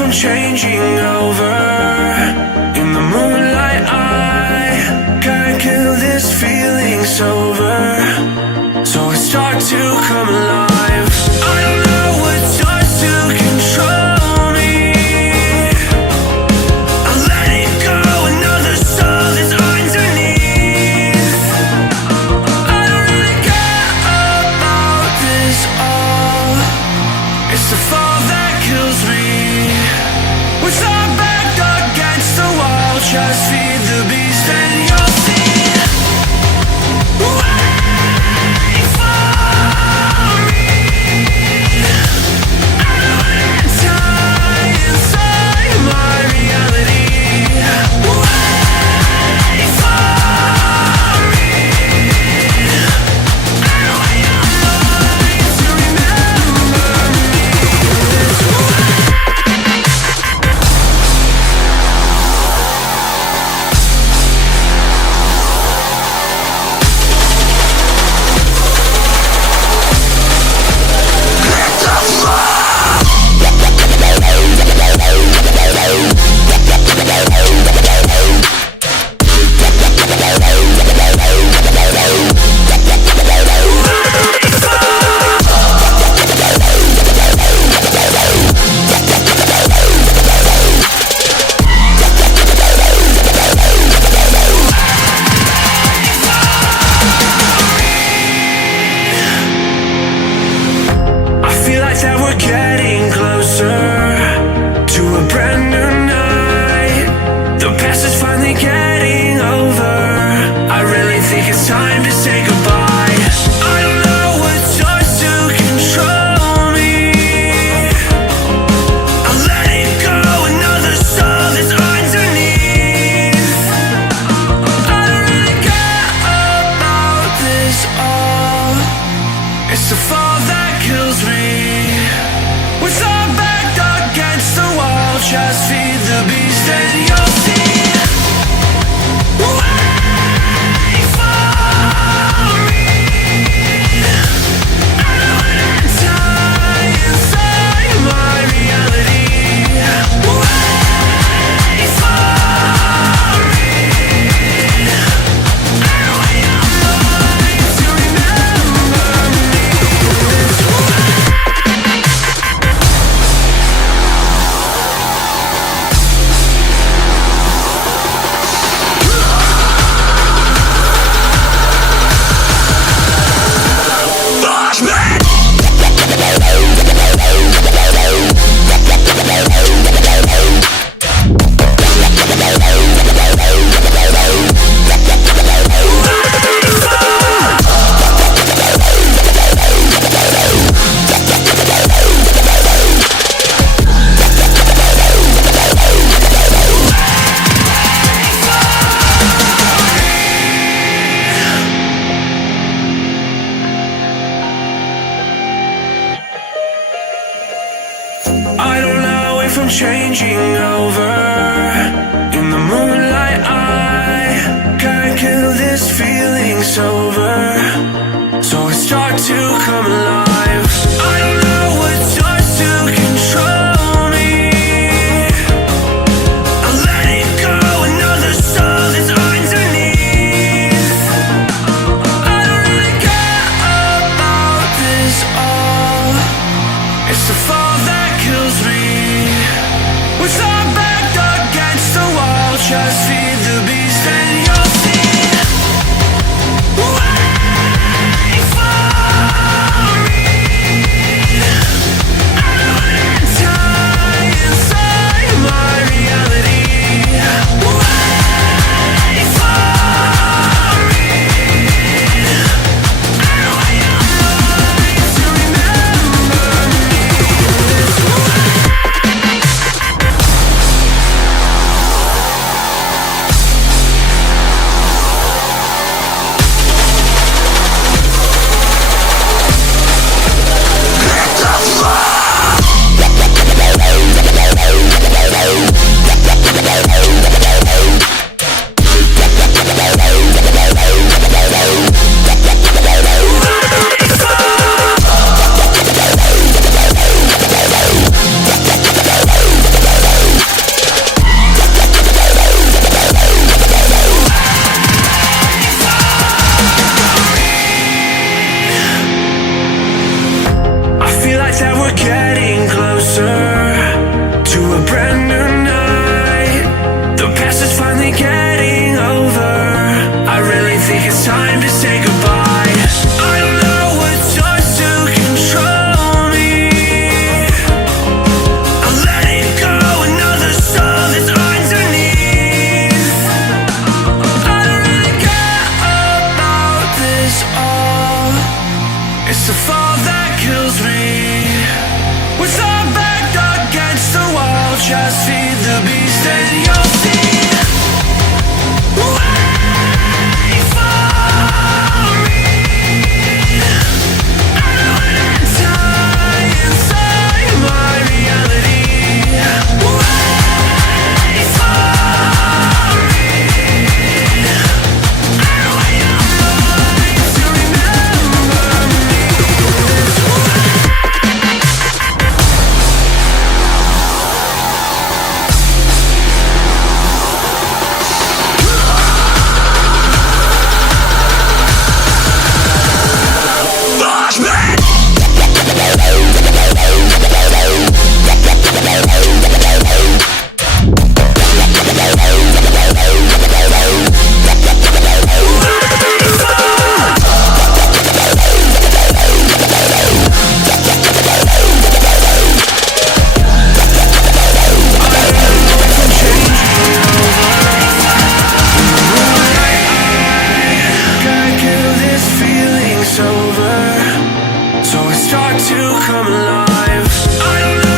from changing over. In the moonlight I can't kill this feeling sober, so I start to come alive. I don't know what starts to control me. I let it go, another soul that's underneath. I don't really care about this all. It's the fall that kills me. With our back against the wall, just feed the beast and you'll see. Wait for me. I don't die inside my reality. Wait for me. I want your mind to remember me this way. That we're getting closer to a brand new night. The past is finally getting over. I really think it's time to say goodbye. I don't know what starts to control me. I let it go, another soul that's underneath. I don't really care about this all. It's the fall that kills me. With our back against the wall, just feed the beast and you'll see. Wait for me. I don't wanna die inside my reality. Wait for me. I want your mind to remember me this way. I don't know if I'm changing over. In the moonlight I can't kill this feeling sober, so I start to come alive. I don't know what starts to control me. I let it go, another soul that's underneath. I don't really care about this all. It's the fall that kills me. With our back against the wall, just feed the beast and you'll see. Wait for me. that we're getting closer to a brand new night. The past is finally getting over. I really think it's time to say goodbye. I don't know what starts to control me. I'll let it go, another soul that's underneath. I don't really care about this all. It's the fall that kills me. With our back against the wall, just feed the beast and you'll see. Wait for me. I know when I die inside my reality. Wait for me. I know when you're mine to remember me this way. Gotta kill this feeling sober, so I start to come alive. I don't know